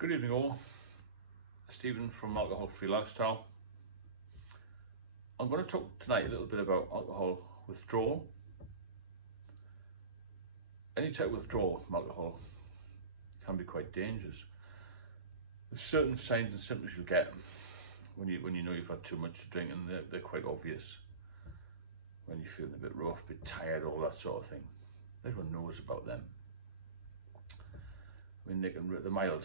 Good evening all, Stephen from Alcohol Free Lifestyle. I'm going to talk tonight a little bit about alcohol withdrawal. Any type of withdrawal from alcohol can be quite dangerous. There's certain signs and symptoms you'll get when you know you've had too much to drink, and they're quite obvious. When you're feeling a bit rough, a bit tired, all that sort of thing. Everyone knows about them. I mean, the mild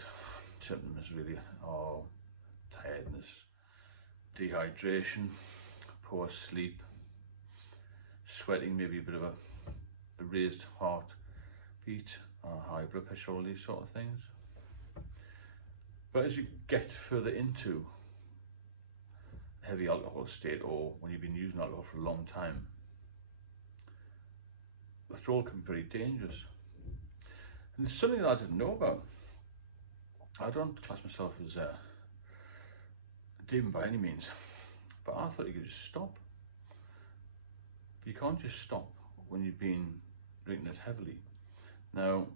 symptoms really are tiredness, dehydration, poor sleep, sweating, maybe a bit of a raised heartbeat, high blood pressure, all these sort of things. But as you get further into a heavy alcohol state, or when you've been using alcohol for a long time, withdrawal can be very dangerous. And it's something that I didn't know about. I don't class myself as a demon by any means, but I thought you could just stop. But you can't just stop when you've been drinking it heavily. Now,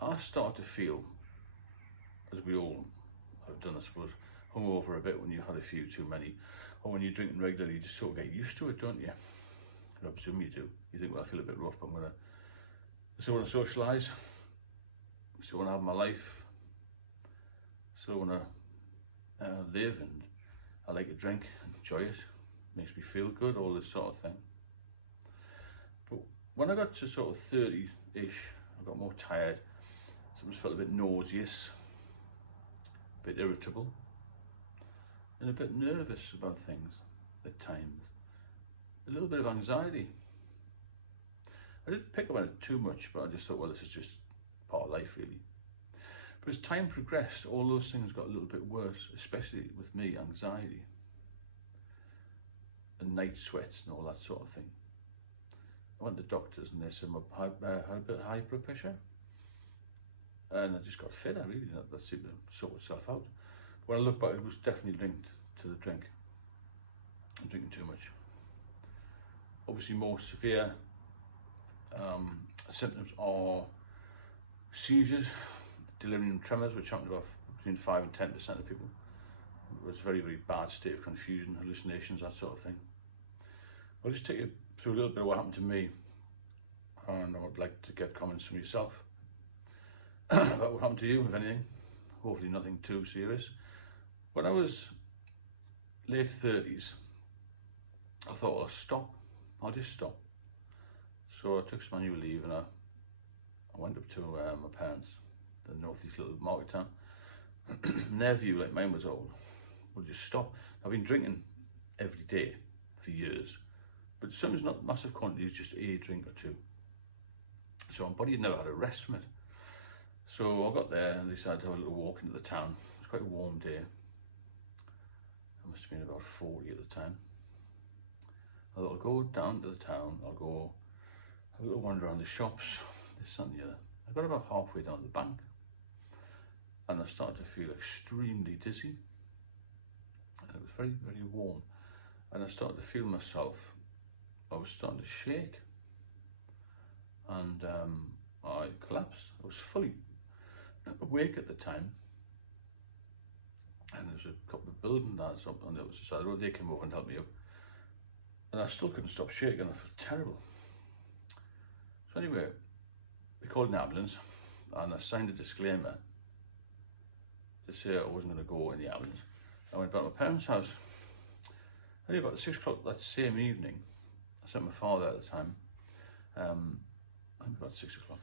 I started to feel, as we all have done, I suppose, hungover a bit when you've had a few too many, or when you're drinking regularly, you just sort of get used to it, don't you? I presume you do. You think, well, I feel a bit rough, but I still want to socialise, I still want to have my life, still want to live, and I like to drink, enjoy it, makes me feel good, all this sort of thing. But when I got to sort of 30-ish, I got more tired, sometimes felt a bit nauseous, a bit irritable, and a bit nervous about things at times. A little bit of anxiety. I didn't pick up on it too much, but I just thought, well, this is just part of life, really. But as time progressed, all those things got a little bit worse, especially with me, anxiety and night sweats and all that sort of thing. I went to the doctors and they said I had a bit of high blood pressure, and I just got fitter, really. That seemed to sort itself out. When I look back, it was definitely linked to the drink. I'm drinking too much. Obviously, more severe symptoms are seizures, delirium tremors, which happen to about between 5 and 10% of people. It was a very, very bad state of confusion, hallucinations, that sort of thing. I'll just take you through a little bit of what happened to me, and I would like to get comments from yourself about what happened to you, if anything. Hopefully nothing too serious. When I was late 30s, I thought, well, I'll just stop. So I took some annual leave and I went up to my parents, the northeast little market town. And their view, like mine was, oh, we'll just stop. I've been drinking every day for years, but sometimes not massive quantities, just a drink or two. So my body had never had a rest from it. So I got there and decided to have a little walk into the town. It was quite a warm day. I must have been about 40 at the time. I thought, I'll go down to the town, I'll go have a little wander around the shops, this and the other. I got about halfway down the bank and I started to feel extremely dizzy. And it was very, very warm. And I started to feel myself, I was starting to shake. And I collapsed. I was fully awake at the time. And there was a couple of building lads up on the other side of the road. They came over and helped me up. And I still couldn't stop shaking. I felt terrible. So anyway, they called an ambulance and I signed a disclaimer to say I wasn't going to go in the ambulance. I went back to my parents' house. Only about 6 o'clock that same evening, I sent my father at the time, about 6 o'clock.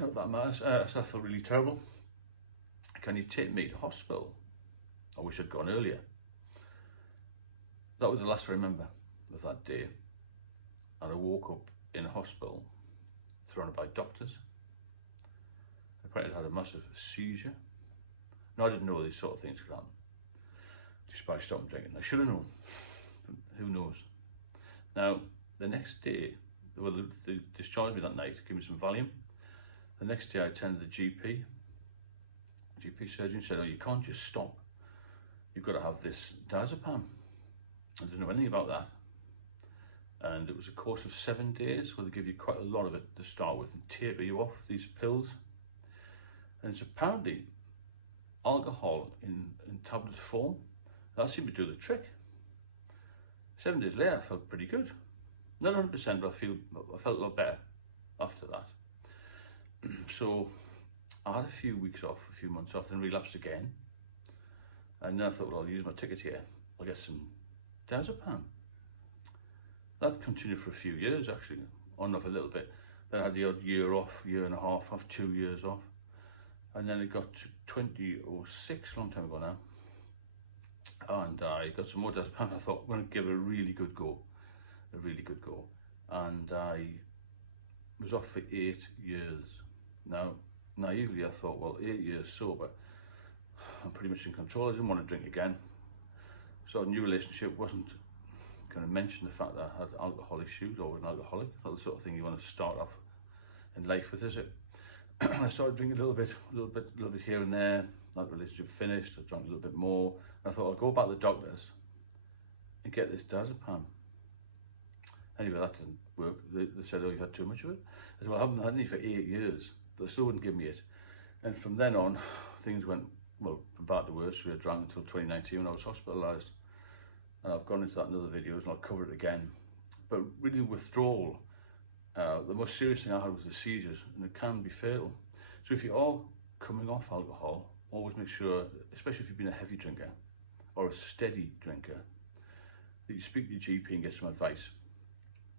Not that matters. So I felt really terrible. Can you take me to hospital? I wish I'd gone earlier. That was the last I remember of that day. And I woke up in a hospital, surrounded by doctors. Apparently I had a massive seizure. Now, I didn't know these sort of things could happen just by stopping drinking. I should have known, but who knows. Now, the next day, they discharged me that night, gave me some Valium. The next day I attended the GP. The GP surgeon said, oh, you can't just stop. You've got to have this diazepam. I didn't know anything about that. And it was a course of 7 days where they give you quite a lot of it to start with and taper you off these pills. And it's apparently alcohol in tablet form, that seemed to do the trick. 7 days later, I felt pretty good. Not 100%, but I felt a lot better after that. So I had a few weeks off, a few months off, then relapsed again. And then I thought, well, I'll use my ticket here. I'll get some diazepam. That continued for a few years, actually, on and off a little bit. Then I had the odd year off, year and a half off, 2 years off. And then it got to 2006, a long time ago now. And I got some more diazepam. I thought, I'm going to give it a really good go. And I was off for 8 years. Now, naively, I thought, well, 8 years sober, I'm pretty much in control. I didn't want to drink again. So a new relationship wasn't going to mention the fact that I had alcohol issues or was an alcoholic. Not the sort of thing you want to start off in life with, is it? I started drinking a little bit here and there. That relationship finished. I drank a little bit more. And I thought, I'll go back to the doctors and get this diazepam. Anyway, that didn't work. They said, oh, you've had too much of it. I said, well, I haven't had any for 8 years. They still wouldn't give me it. And from then on, things went, well, from bad to worse. We had drank until 2019 when I was hospitalised. And I've gone into that in other videos and I'll cover it again. But really, withdrawal, the most serious thing I had was the seizures, and it can be fatal. So if you are coming off alcohol, always make sure, especially if you've been a heavy drinker or a steady drinker, that you speak to your GP and get some advice,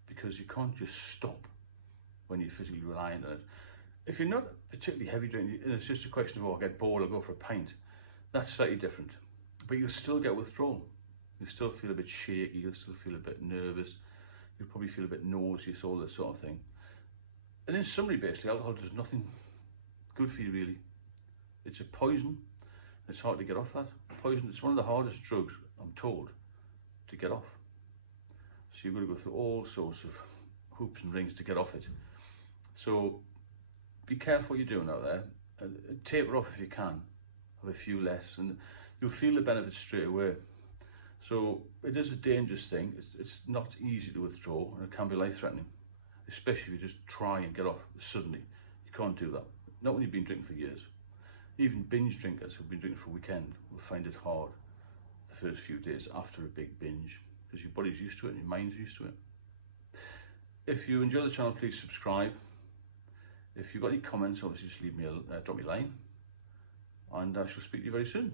because you can't just stop when you're physically reliant on it. If you're not particularly heavy drinking and it's just a question of, oh, I get bored, I'll go for a pint, that's slightly different. But you'll still get withdrawal. You'll still feel a bit shaky, you'll still feel a bit nervous, you'll probably feel a bit nauseous, all this sort of thing. And in summary, basically, alcohol does nothing good for you, really. It's a poison. It's hard to get off that. Poison, it's one of the hardest drugs, I'm told, to get off. So you've got to go through all sorts of hoops and rings to get off it. So be careful what you're doing out there. Taper off if you can, have a few less, and you'll feel the benefits straight away. So it is a dangerous thing. It's not easy to withdraw, and it can be life-threatening, especially if you just try and get off suddenly. You can't do that. Not when you've been drinking for years. Even binge drinkers who've been drinking for a weekend will find it hard the first few days after a big binge, because your body's used to it and your mind's used to it. If you enjoy the channel, please subscribe. If you've got any comments, obviously just leave me drop me a line, and I shall speak to you very soon.